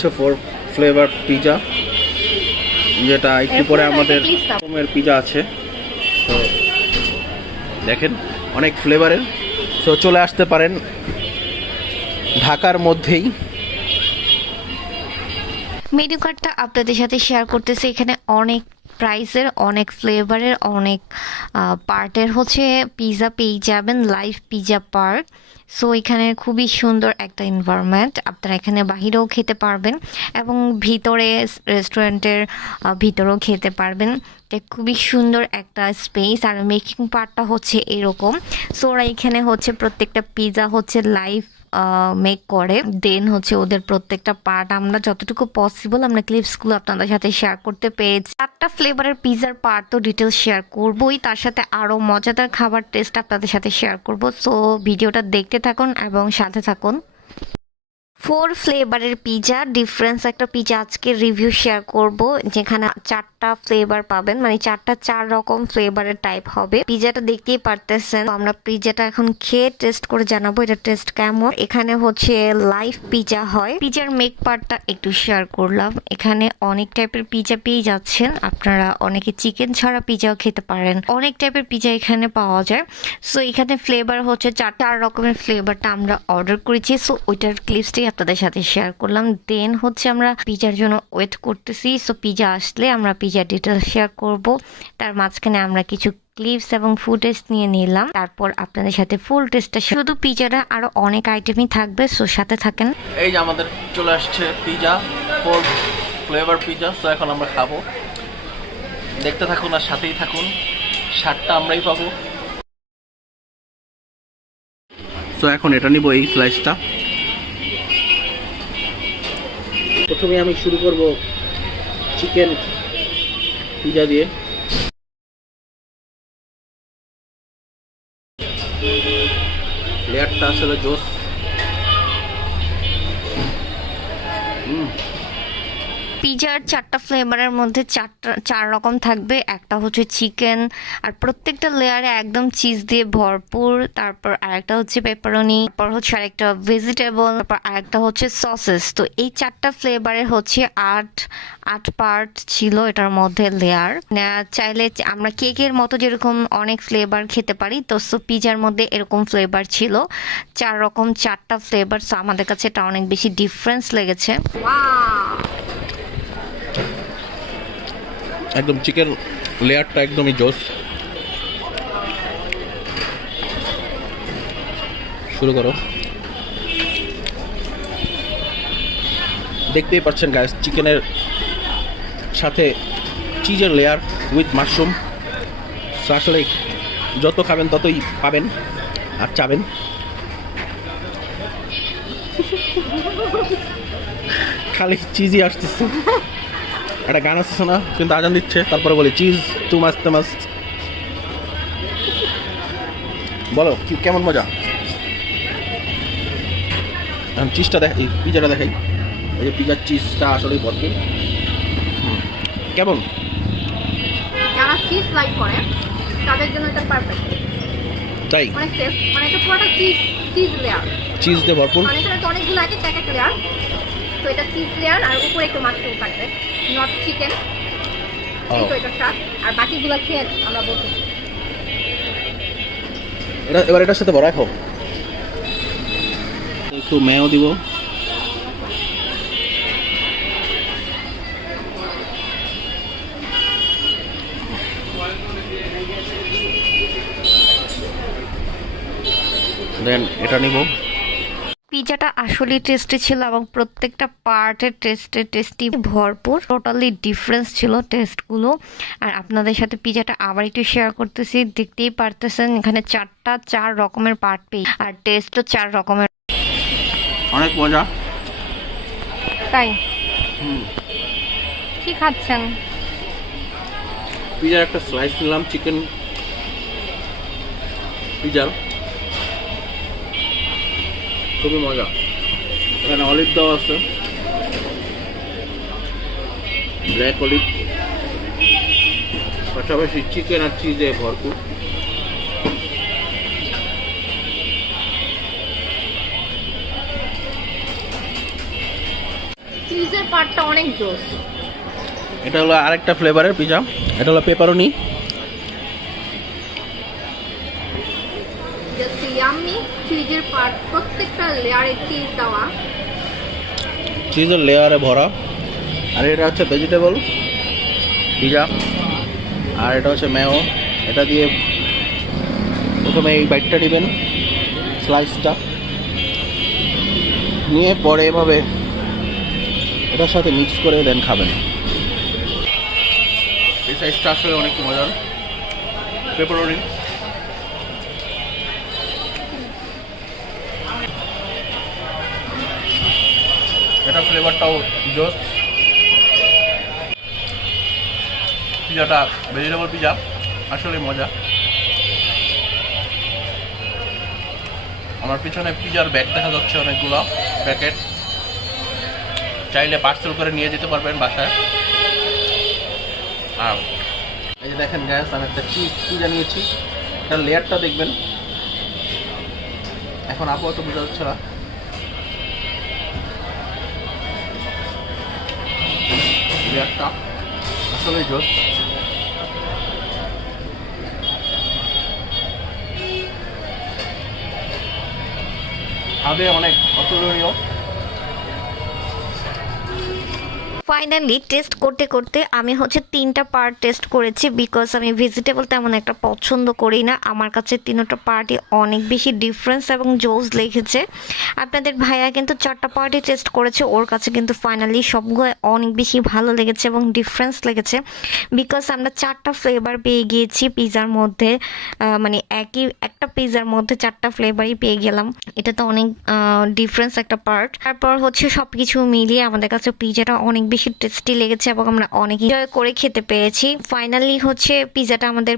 হচ্ছে 4 flavour pizza, যেটা একটু পরে আমাদের রকমের পিজা আছে। তো দেখেন অনেক ফ্লেভারের। তো চলে আসতে পারেন ঢাকার মধ্যেই। মেনু কার্ডটা আপনাদের সাথে শেয়ার করতেছি। এখানে অনেক প্রাইসের, অনেক ফ্লেভারের, অনেক পার্টের হচ্ছে পিৎজা পেয়ে যাবেন, লাইভ পিৎজা পার্ক। সো এখানে খুবই সুন্দর একটা এনভায়রনমেন্ট, আপনারা এখানে বাহিরেও খেতে পারবেন এবং ভিতরে রেস্টুরেন্টের ভিতরেও খেতে পারবেন। খুবই সুন্দর একটা স্পেস, আর মেকিং পার্টটা হচ্ছে এরকম। সো ওরা এখানে হচ্ছে প্রত্যেকটা পিৎজা হচ্ছে লাইভ মেক করে, দেন হচ্ছে ওদের প্রত্যেকটা পার্ট আমরা যতটুকু পসিবল আমরা ক্লিপসগুলো আপনাদের সাথে শেয়ার করতে পেরেছি। 4টা ফ্লেভারের পিৎজার পার্ট তো ডিটেলস শেয়ার করবোই, তার সাথে আরও মজাদার খাবার টেস্ট আপনাদের সাথে শেয়ার করব। সো ভিডিওটা দেখতে থাকুন এবং সাথে থাকুন। 4 ফ্লেভারের পিৎজা, ডিফারেন্স একটা পিৎজা আজকে রিভিউ শেয়ার করব, যেখানে 4টা ফ্লেভার পাবেন, মানে 4 রকম ফ্লেভারের টাইপ হবে। পিৎজাটা দেখতেই পারতেছেন। আমরা পিৎজাটা এখন খেয়ে টেস্ট করে জানাবো এটা টেস্ট কেমন। এখানে হচ্ছে লাইভ পিৎজা হয়। পিৎজার মেক পার্টটা একটু শেয়ার করলাম। এখানে অনেক টাইপের পিৎজা পেয়ে যাচ্ছেন, আপনারা অনেকে চিকেন ছাড়া পিৎজাও খেতে পারেন, অনেক টাইপের পিৎজা এখানে পাওয়া যায়। সো এখানে ফ্লেভার হচ্ছে 4 রকমের ফ্লেভারটা আমরা অর্ডার করেছি। সো ওইটার ক্লিপসটাই আপনাদের সাথে শেয়ার করলাম। দেন হচ্ছে আমরা পিৎজার জন্য ওয়েট করতেছি। সো পিৎজা আসলে আমরা পিৎজার ডিটেলস শেয়ার করব। তার মাঝখানে আমরা কিছু ক্লিপস এবং ফুটেজ নিয়ে নিলাম, তারপর আপনাদের সাথে ফুল টেস্টটা। শুধু পিৎজাটা আরো অনেক আইটেমই থাকবে, সো সাথে থাকেন। এই যে আমাদের চলে আসছে পিৎজা, 4 ফ্লেভার পিৎজা। তো এখন আমরা খাবো, দেখতে থাকুন আর সাথেই থাকুন, 7টা আমরাই পাবো। তো এখন এটা নিব, এই স্লাইসটা। প্রথমে আমি শুরু করব চিকেন পিৎজা দিয়ে। লেয়ারটা আসলে জোস। পিৎজার 4টা ফ্লেভারের মধ্যে 4 রকম থাকবে। একটা হচ্ছে চিকেন, আর প্রত্যেকটা লেয়ারে একদম চিজ দিয়ে ভরপুর। তারপর আরেকটা হচ্ছে পেপারনি, তারপর হচ্ছে আরেকটা ভেজিটেবল, তারপর আরেকটা হচ্ছে সসেস। তো এই 4টা ফ্লেভারে হচ্ছে 8 পার্ট ছিল এটার মধ্যে লেয়ার। চাইলে আমরা কেকের মতো যেরকম অনেক ফ্লেভার খেতে পারি, তো পিৎজার মধ্যে এরকম ফ্লেভার ছিল 4 রকম, 4টা ফ্লেভার। সো আমাদের কাছে এটা অনেক বেশি ডিফারেন্স লেগেছে। একদম চিকেন লেয়ারটা একদমই জোস। শুরু করো। দেখতেই পাচ্ছেন গাইস, চিকেনের সাথে চিজের লেয়ার উইথ মাশরুম। আসলে যত খাবেন ততই পাবেন আর চাবেন। খালি চিজই আসতেছে। একটা গান আসছে না, কিন্তু আজান দিচ্ছে, তারপরে বলে চিজ টু মাস্ত মাস্ত। বলো কি কেমন মজা। এখন চিজটা দেখ, এই পিজাটা দেখাই। এই যে পিজার চিজটা আসলেই ভরপুর। কেমন? যারা চিজ লাইক করে তাদের জন্য এটা পারফেক্ট। তাই অনেক টেস্ট, মানে এটা পুরোটা চিজ লেয়ার, চিজ দিয়ে ভরপুর। মানে এখানে তো অনেকগুলো আছে, এক লেয়ার। তো এটা চিজ লেয়ার আর উপরে একটু মাশরুম থাকবে, নট চিকেন। এই তো এটা স্বাদ। আর বাকিগুলো খেয়ে আমরা বলতেছি এটা এবার এটার সাথে বড়াই খাও। একটু মেয়ো দিব। দেন এটা নিব। পিৎজাটা আসলে টেস্টি ছিল এবং প্রত্যেকটা পার্টের টেস্টি ভরপুর, টোটালি ডিফারেন্স ছিল টেস্টগুলো। আর আপনাদের সাথে পিৎজাটা আবার একটু শেয়ার করতেছি। দেখতেই পারতেছেন এখানে 4 রকমের পার্ট পেয়ে, আর টেস্টও 4 রকমের। অনেক মজা। তাই কি খাচ্ছেন? পিজার একটা স্লাইস নিলাম, চিকেন পিজার, খুবই মজা। এখানে অলিভ দেওয়া আছে, ব্ল্যাক অলিভ, পাশাপাশি চিকেন আর চিজে ভরপুর। চিজের পার্টটা অনেক জোস। এটা হলো আরেকটা ফ্লেভারের পিজা, এটা হলো পেপারনি। জাস্ট ইয়াম্মি চিজের পার্ট, প্রত্যেকটা লেয়ারে চিজ দেওয়া। চিজের লেয়ারে ভরা। আর এটা হচ্ছে ভেজিটেবল পিজা, আর এটা হচ্ছে মেয়ো। এটা দিয়ে প্রথমে এই বাইটটা নেবেন, স্লাইসটা নিয়ে পরে এভাবে এটার সাথে মিক্স করে দেন খাবেন। এই সাইজটা আসলে অনেক মজার। পেপারনি, এটা ফ্লেভারটাও জোস। পিজাটা ভেজিটেবল পিজা, আসলে মজা। আমার পিছনে পিজার ব্যাগ দেখা যাচ্ছে অনেকগুলো প্যাকেট, চাইলে পার্সেল করে নিয়ে যেতে পারবেন বাসায়। আর এই যে দেখেন গ্যাস, আমি একটা চিজ পিজা নিয়েছি, এটার লেয়ারটা দেখবেন। এখন আপাতত বোঝা যাচ্ছে না। লেয়ারটা আসলে জোস। আগে অনেক অতুলনীয়। ফাইনালি টেস্ট করতে করতে আমি হচ্ছে 3টা পার্ট টেস্ট করেছি, বিকজ আমি ভেজিটেবল তেমন একটা পছন্দ করি না। আমার কাছে 3টা পার্টই অনেক বেশি ডিফারেন্স এবং জোস লেগেছে। আপনাদের ভাইয়া কিন্তু 4টা পার্টই টেস্ট করেছে, ওর কাছে কিন্তু ফাইনালি সবগুলো অনেক বেশি ভালো লেগেছে এবং ডিফারেন্স লেগেছে, বিকজ আমরা 4টা ফ্লেভার পেয়ে গিয়েছি পিজার মধ্যে। মানে একটা পিজার মধ্যে 4টা ফ্লেভারই পেয়ে গেলাম, এটা তো অনেক ডিফারেন্স একটা পার্ট। তারপর হচ্ছে সব কিছু মিলিয়ে আমাদের কাছে পিজাটা অনেক বেশি টেস্টি লেগেছে এবং আমরা অনেক এনজয় করে খেতে পেরেছি। ফাইনালি হচ্ছে পিজাটা আমাদের